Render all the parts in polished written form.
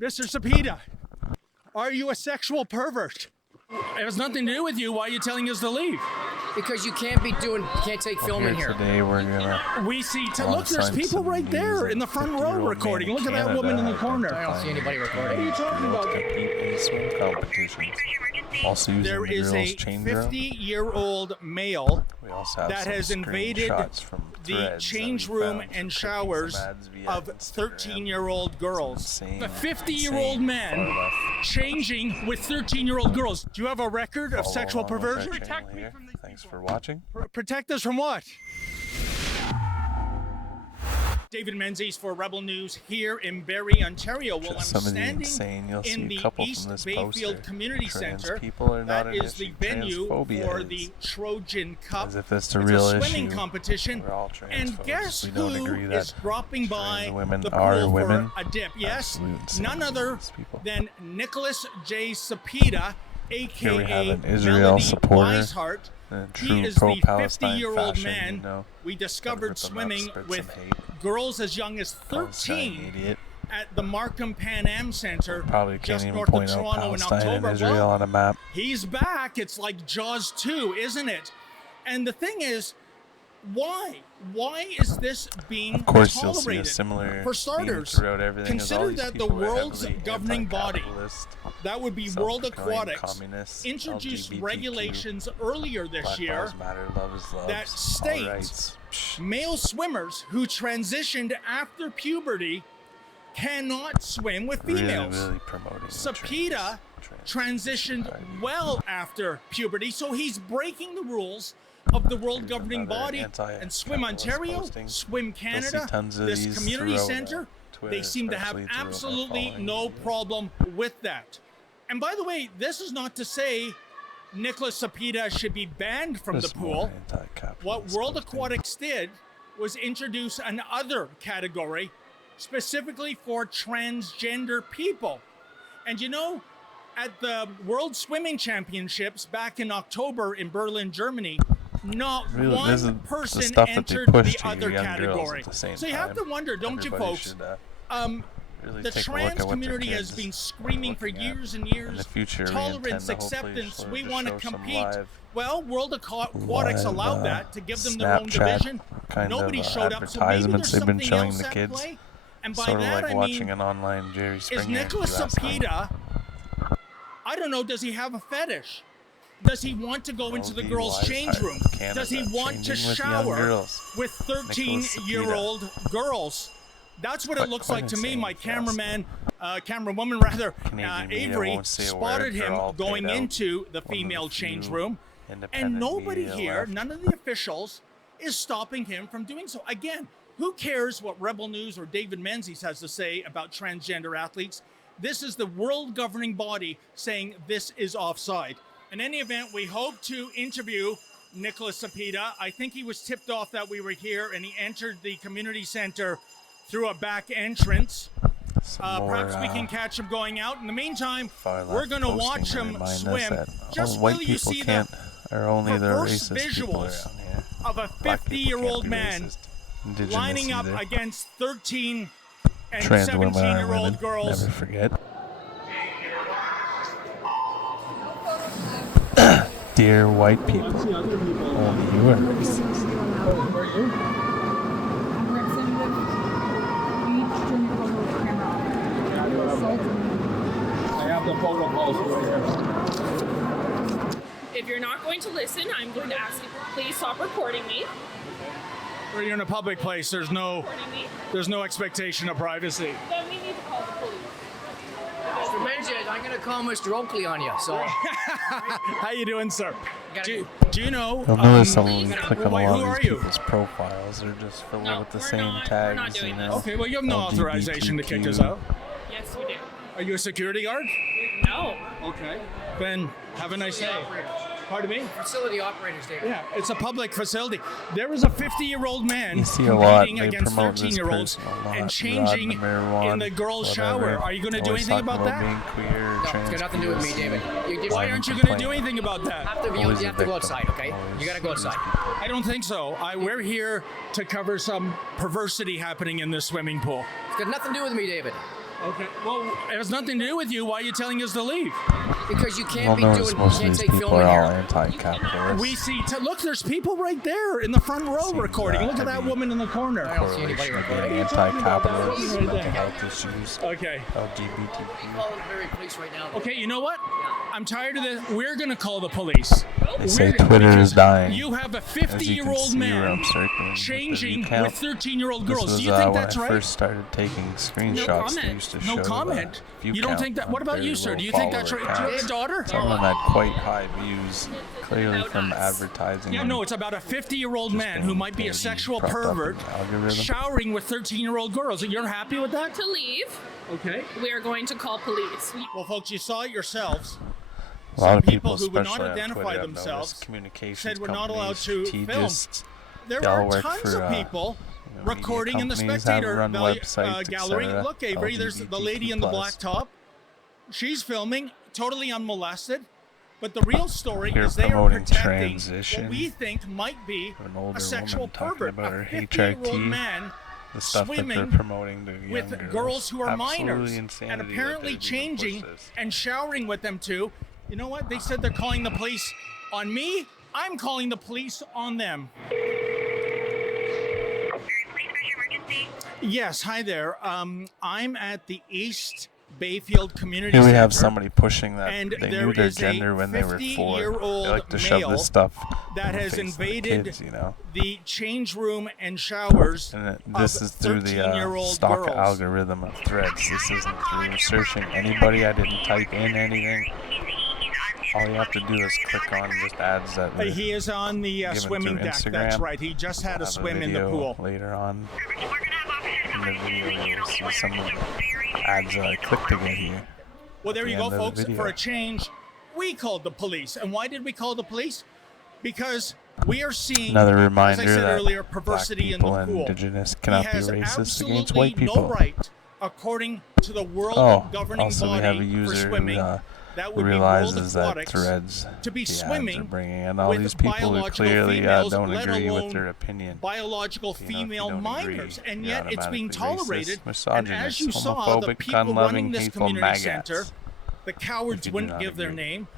Mr. Cepeda, are you a sexual pervert? It has nothing to do with you. Why are you telling us to leave? Because you can't take film in here. Today we're gonna. We see. Look, there's people right there in the front row recording. Look at that woman in the corner. I don't see anybody recording. What are you talking about? Compete in swim competitions. Also using There the is girls' a change room. 50-year-old male We also have that some has invaded screenshots from the threads change that we room found and for showers clicking some ads via of Instagram. 13-year-old girls. Insane, The 50-year-old insane man far left. changing with 13-year-old girls. Do you have a record of Follow sexual along with our perversion? channel here. Thanks for watching. Protect us from what? David Menzies for Rebel News here in Barrie, Ontario. Well, I'm Just some of the standing insane. You'll in see the a couple East from this Bayfield poster. Community Trans Center. people are not That an is the issue. venue Transphobia for is. the Trojan Cup. As if that's the It's real a swimming issue. competition. We're all trans And folks. guess We don't who agree is that dropping by trans women the are pool women. for a dip? Yes, Absolute insanity, none other these people. than Nicholas J. Cepeda, Here we have a.k.a. an Israel Melody supporter. Weishart. In He true is the pro-Palestine 50-year-old fashion, man you know, we gotta discovered rip 'em up, swimming spread with some hate. girls as young as Palestine 13 idiot. at the Markham Pan Am Center Probably can't just even north of point out Toronto in Palestine October. and Israel Well, on a map. he's back. It's like Jaws 2, isn't it? And the thing is, why? Why is this being Of course, you'll see a tolerated? similar For theme starters, throughout everything. As all consider these that the people are world's heavily governing body, anti-capitalist, that would be World self-proclaimed Aquatics, communists, introduced LGBTQ, regulations earlier this Black year Lives Matter, love is love, that all state rights. Psh, male swimmers who transitioned after puberty cannot swim with females. Really promoting the Cepeda transitioned well after puberty, so he's breaking the rules of the world Here's governing another body. And Swim anti-capitalist Ontario, posting. Swim You'll see Canada, tons of this these community throughout, center, Twitter, they seem to have especially throughout my absolutely following. no problem with that. And by the way, this is not to say Nicholas Cepeda should be banned from This the more pool. anti-capitalist What World posting. Aquatics did was introduce another category specifically for transgender people. And you know, at the World Swimming Championships back in October in Berlin, Germany, not Really, this is one the person stuff that they entered push the to other young girls category. at the same So you have to time. wonder, don't you, Everybody folks? should, really The take a look trans at what their community has kids been are screaming for looking at. years and In years. the future, we Tolerance, intend to hopefully acceptance, sort of we just want to show some compete. live- Well, World Aquatics live, allowed that to give them their own Snapchat division. kind Nobody of, showed up, so maybe advertisements there's they've been something showing else the at kids. play. And by Sort of that, like I watching mean, an online Jerry Springer. is Nicholas if you ask me. Cepeda, I don't know, does he have a fetish? Does he want to go into the LD girls' Wise change Heart room? of Canada, Does he want to changing with young shower girls. with 13-year-old girls? That's what it looks Quite like to me. insane, My if you ask me. camerawoman rather, Canadian media Avery, won't say a spotted word. They're him all going paid out. into the One of the female change few room. independent And nobody media here, left. none of the officials, is stopping him from doing so. Again, who cares what Rebel News or David Menzies has to say about transgender athletes? This is the world governing body saying this is offside. In any event, we hope to interview Nicholas Cepeda. I think he was tipped off that we were here, and he entered the community center through a back entrance. Perhaps we can catch him going out. In the meantime, we're going to watch him swim. Just white will you people see can't, are only the perverse racist people visuals around here. of a Black people 50-year-old can't be man racist. Indigenous lining up either. against 13 and Trans women are 17-year-old women. girls? Never forget. Dear white people, only you are racist. I have the photo poster right here. If you're not going to listen, I'm going to ask you, please stop recording me. You're in a public place. There's no expectation of privacy. Then we need to call the police. Mr. Menzies, I'm going to call Mr. Oakley on you. So How you doing, sir? Do you know? You'll notice when you click on a wait, lot who of are these you? people's profiles, they're just filled No, with the we're same not- we're not tags, doing you know. this. Okay, well, you have no authorization to kick us out. Yes, we do. Are you a security guard? No. Okay. Then have a nice day. Pardon me? facility operators, David. Yeah, it's a public facility. There is a 50-year-old man You see a lot, competing they against promote this 13-years-olds person a lot, and changing Rod Marijuana, in the girls' whatever. shower. Are you going to do Always anything talking about that? being queer or No, it's trans got nothing to do with me, people. David. You just Why Why aren't you complain? going to do anything about that? you Always have a to go victim. outside, okay? Always You got to go these outside. people. I don't think so. We're here to cover some perversity happening in this swimming pool. It's got nothing to do with me, David. Okay. Well, it has nothing to do with you. Why are you telling us to leave? Because you Well, can't be notice doing, most you of can't these take people are filming all here. anti-capitalist. We see. Look, there's people right there in the front row Seems, recording. Look at that heavy woman in the I corner. don't see anybody Correlation of recording. being talking about? That anti-capitalist, woman right mental there. health issues, Okay. LGBTQ. Call the very police right now. Okay, you know what? I'm tired of this. We're going to call the police. They say We're- Twitter is because dying. You have a As you can 50-year-old see where man I'm circling changing with the view with count. 13-year-old This girls. was Do you think when that's I right? first started taking screenshots. They comment. used to No show comment. the view You don't count think that? on What about very you, sir? low Do you think that's right? follower Do you have counts. a daughter? Some of them had quite high views, clearly About from us. advertising. Yeah, and no, it's about a 50-year-old just man who being might be a maybe sexual propped up in pervert the algorithm. showering with 13-year-old girls. You're happy with that? To leave, Okay. we are going to call police. Well, folks, you saw it yourselves. A lot Some of people, who would not especially on identify Twitter, I've themselves noticed, communications said we're not allowed companies, to film. strategists, There they all are work tons for, of people you know, recording media in the companies, spectator have run websites, gallery. etc., Look, Avery, there's the lady in the black LGBTQ+. top. She's filming, totally unmolested. But the real story Here is they are promoting protecting transition. what we think might be An older a sexual woman talking pervert, about a her 50-year-old HRT, man the stuff that they're swimming promoting to young with girls who are Absolutely minors insanity and that apparently they've even changing pushed this. and showering with them too. You know what? They said they're calling the police on me. I'm calling the police on them. Yes, hi there. I'm at the East Bayfield Community Here we have Center, somebody pushing that and they there knew their is a gender when they were 4. They 50-year-old like to shove male this stuff that in the has face of the invaded kids, you know. the change room and showers And this of is through the 13-year-old stock girls. algorithm of threads. This isn't through searching anybody. I didn't type in anything. All you have to do is click on just ads that were He is on the given swimming through deck. Instagram. That's right. He just had We'll a have swim in the video pool. later on. In the video, you'll see some of the ads that I clicked to get here. Well, there the you go, end of the folks. video. For a change, we called the police. And why did we call the police? Because we are seeing, Another reminder as I said that earlier, black perversity in people the and pool. indigenous He cannot be has racist against absolutely white people. no right, according to the world Oh, governing also we have a body for user swimming. who That would be realizes World that Aquatics, threads to be the ads are swimming bringing in all with these people who biological clearly females, don't let agree alone with their opinion. biological You know, if you female don't minors, agree, and you're yet it's being automatically tolerated. racist, And as you misogynist, saw, the homophobic, people running gun-loving, this hateful community maggots. center, the cowards If you do wouldn't not give their agree. name.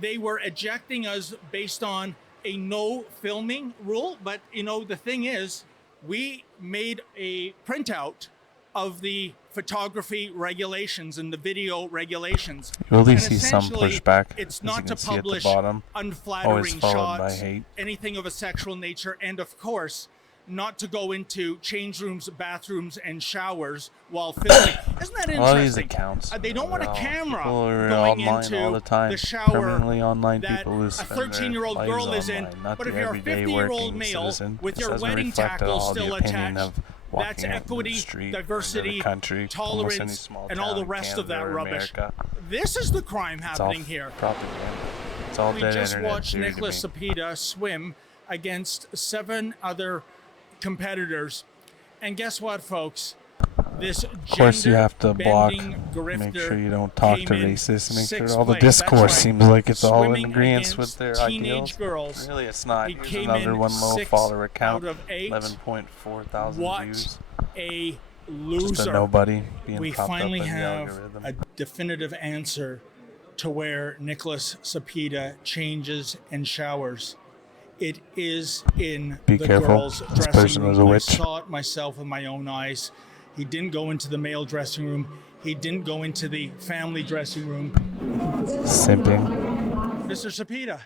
They were ejecting us based on a no filming rule. But you know, the thing is, we made a printout of the photography regulations and the video regulations. You'll at least And see some essentially, pushback. It's as you not can to see at the publish bottom. unflattering Always followed by shots, hate. anything of a sexual nature, and of course, not to go into change rooms, bathrooms, and showers while filming. Isn't that interesting? A lot of these accounts, They don't want a they're all camera people are going online into all the time. the shower Permanently online that people who a spend their 13-year-old lives girl is in. online, not But the if you're a everyday 50-year-old working male citizen. with This your doesn't wedding reflect at tackle all the still opinion attached, of walking that's out in the equity, street in diversity, another country, almost any tolerance, small and all the town, rest of that Canada or rubbish. America. This is the crime It's all happening here. propaganda. It's all We dead just internet watched theory to Nicholas me. Cepeda swim against 7 other competitors. And guess what, folks? This Of course, you have to block, gender-bending make grifter sure you don't talk to came in racists, make sixth sure all the place. That's discourse right. seems like it's all in Swimming agreement against with their teenage ideals. girls. Really, it's not. He Here's came another in one low 6th follower count, out of 8. 11.4 thousand What views. a loser. Just a nobody being We propped finally up in the have algorithm. a definitive answer to where Nicholas Cepeda changes and showers. It is in Be the careful. girls' This dressing person room. is a I witch. saw it myself with my own eyes. He didn't go into the male dressing room. He didn't go into the family dressing room. Simping. Mr. Cepeda,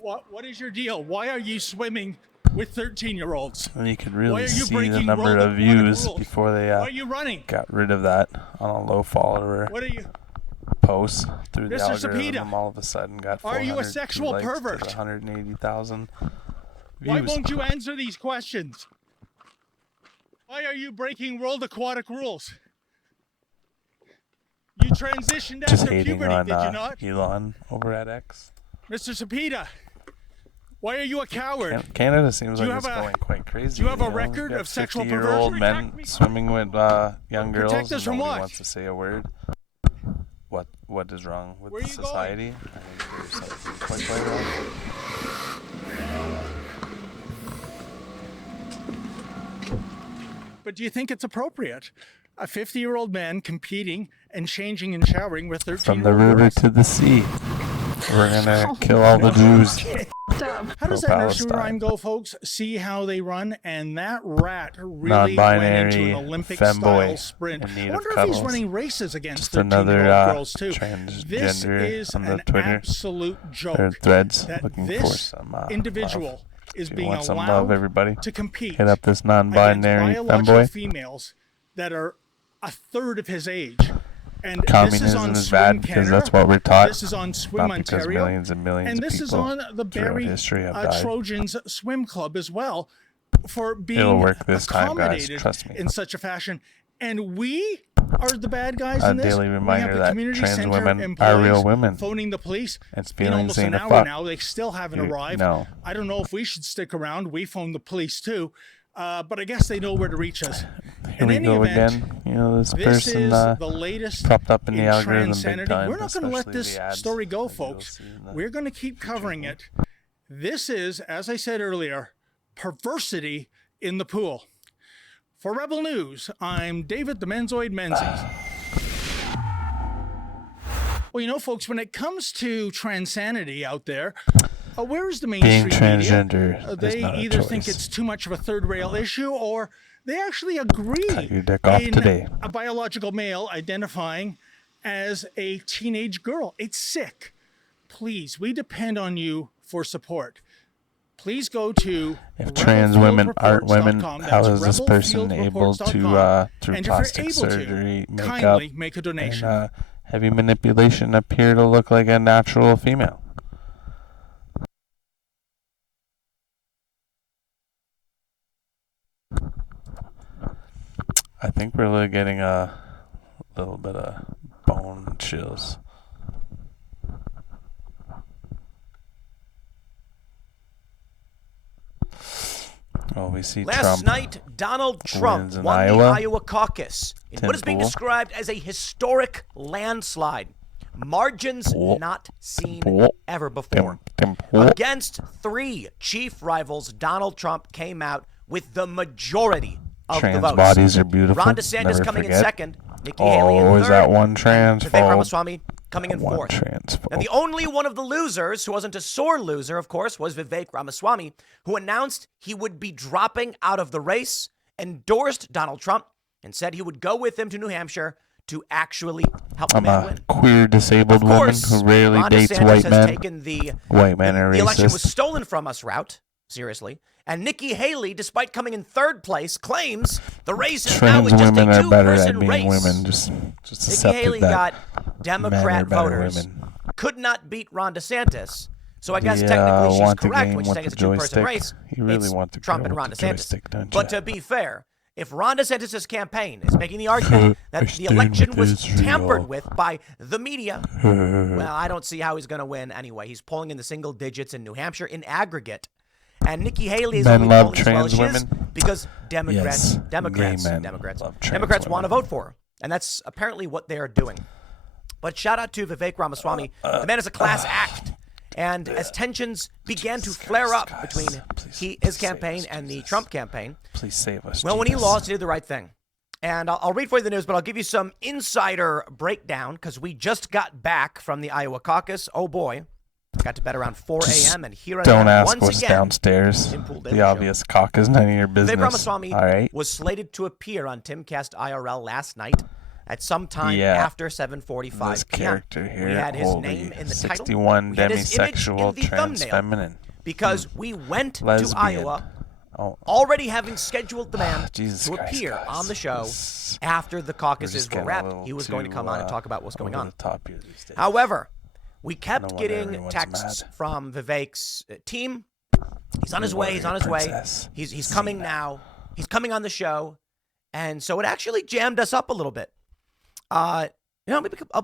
what is your deal? Why are you swimming with 13-year-olds? And you could Why really are you see the breaking number World of Aquatic views rules? before they Why are you running? got rid of that on a low follower What are you? post through the Mr. algorithm. Cepeda, All of a sudden got are you a 402 sexual likes pervert? to 180,000 views. Why won't you answer these questions? Why are you breaking World Aquatic rules? You transitioned Just after hating puberty, on did you not? Elon over at X. Mr. Cepeda, why are you a coward? Canada seems Do you like it's have a- going quite crazy. do you have a know? record We've got of sexual 50-year-old perversion? men swimming with young girls. Protect us And from nobody what? wants to say a word. What is wrong with Where are you going? society? I think there's something quite wrong. But do you think it's appropriate? a 50-year-old man competing and changing and showering with 13-year-old From the river girls. to the sea. We're gonna kill all the Jews. How does that nursery rhyme go, folks? See how they run, and that rat really went into an Olympic-style sprint. I wonder if he's running races against 13-year-old girls too. This is an absolute joke. Threads that looking this for some individual is being want some love, allowed everybody. to compete Hit up this against non-binary biological femboy. females that are a third of his age. And Communism this is on is Swim bad because Canada. that's what we're taught. This is on Swim Not because Ontario. millions and millions And of this is people on the throughout Barrie history have died. Trojans Swim Club as well, for being It'll work this time, guys. accommodated Trust me. in such a fashion. And we are the bad guys in A this. daily We reminder have the that community trans center women employees are real women. phoning the police. It's been feeling almost an insane to hour fuck. now. They still haven't arrived. No. I don't know if we should stick around. We phoned the police too. But I guess they know where to reach us. Here In we any go event, again. You know, this this person is the latest propped up in the in algorithm big Transanity. time. We're not going to let especially this the ads story go, that you'll folks. see in the We're going to keep covering it. This is, as I said earlier, perversity in the pool. For Rebel News, I'm David the Menzoid Menzies. Well, you know, folks, when it comes to Transanity out there, where is the mainstream Being media? transgender is They not a either think choice. it's too much of a third-rail issue, or they actually agree Cut your dick off in today. a biological male identifying as a teenage girl. It's sick. Please, we depend on you for support. Please go to If trans women aren't women, rebelfieldreports.com. how That's is this person able to, rebelfieldreports.com. through And if you're plastic able surgery, to, makeup, kindly make a donation. and heavy manipulation, appear to look like a natural female? I think we're really getting a little bit of bone chills. Oh, we see Last Trump night, Donald Trump wins in won Iowa. the Iowa caucus in what is being Pool. described as a historic landslide. Margins Pool. not seen Pool. ever before. Pool. Against three chief rivals, Donald Trump came out with the majority of Trans the votes. bodies are beautiful. Ron DeSantis Never coming in forget. second. Nikki Haley in Oh, third. is that one trans Vivek phobe? Ramaswamy coming in One fourth. trans Now, the only one of the losers who wasn't a sore loser, of course, was Vivek Ramaswamy, who announced he would be dropping out of the race, endorsed Donald Trump, and said he would go with him to New Hampshire to actually help the I'm man a win. queer disabled Of woman course, who rarely Ron dates DeSantis white has men. taken the White men are the election was racist. stolen from us route, seriously. And Nikki Haley, despite coming in third place, claims the race is now Trans just women a are better at two-person being race. women. Just Nikki accept Haley that. got Men are Democrat better voters, women. could not beat Ron DeSantis. So I guess Do you, technically she's want the correct game when she's with saying it's a the two-person joystick? race. You really It's want the Trump girl and Ron with the DeSantis. joystick, don't But you? to be fair, if Ron DeSantis' campaign is making the argument that I the stand election with was Israel. tampered with by the media, well, I don't see how he's going to win anyway. He's polling in the single digits in New Hampshire in aggregate. And Nikki Haley is Men only love polling as well as trans she is women? because Yes, gay Democrats men love trans Democrats want to women. vote for her. And that's apparently what they are doing. But shout out to Vivek Ramaswamy. The man is a class act. And as tensions began to flare up guys. between Please his save campaign us, and the Jesus. Trump campaign, Please save us. well, when he Jesus. lost, he did the right thing. And I'll read for you the news, but I'll give you some insider breakdown because we just got back from the Iowa caucus. Oh, boy. Got to bed around 4 a.m. and here I Don't am ask once what's again. downstairs. in Pool Daily The Show. obvious cock is none of your business. Vivek Ramaswamy All right. was slated to appear on Timcast IRL last night at some time Yeah. after 7:45 This p.m. character here. We had his holy, name in the 61 title. We had his image in demisexual the trans thumbnail feminine. because we went to Lesbian. Iowa Oh, already having scheduled the man Jesus to Christ, appear guys. on the show This- after the we're caucuses just were getting a wrapped. little He was going to come on and talk about what's going over on. the top here these days. However, we No kept wonder getting everyone's texts mad. from Vivek's team. He's on his You way. He's on his way. princess. He's Seen coming that. now. He's coming on the show, and so it actually jammed us up a little bit. I'll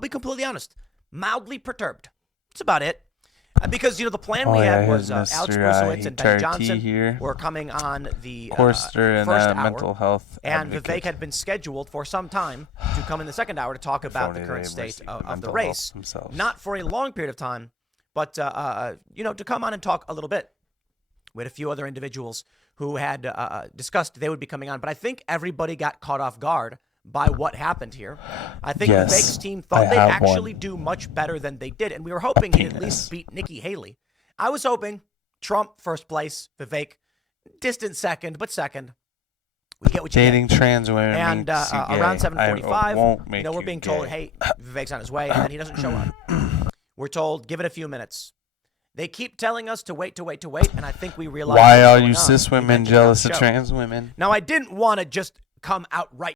be completely honest. Mildly perturbed. That's about it. Because the plan we had was here's Alex Mr. Brusowitz and Ben HRT Johnson here. were coming on the Courster and first hour, mental health and advocate. Vivek had been scheduled for some time to come in the second hour to talk about the Phony current they state received of the mental race. health themselves. Not for a long period of time, but to come on and talk a little bit. We had a few other individuals who had discussed they would be coming on, but I think everybody got caught off guard by what happened here. I think Yes, Vivek's team I thought they'd have actually one. do much better than they did, and we were hoping he'd at Penis. least beat Nikki Haley. I was hoping Trump first place, Vivek distant second, but second. We get what you Dating get. trans women And makes you gay. around I 7:45, won't make we're you being told, gay. hey, Vivek's on his way, and then he doesn't show up. We're told, give it a few minutes. They keep telling us to wait, and I think we realize Why what's are going you on. cis The women event did not jealous of show. trans women? Now, I didn't want to just come outright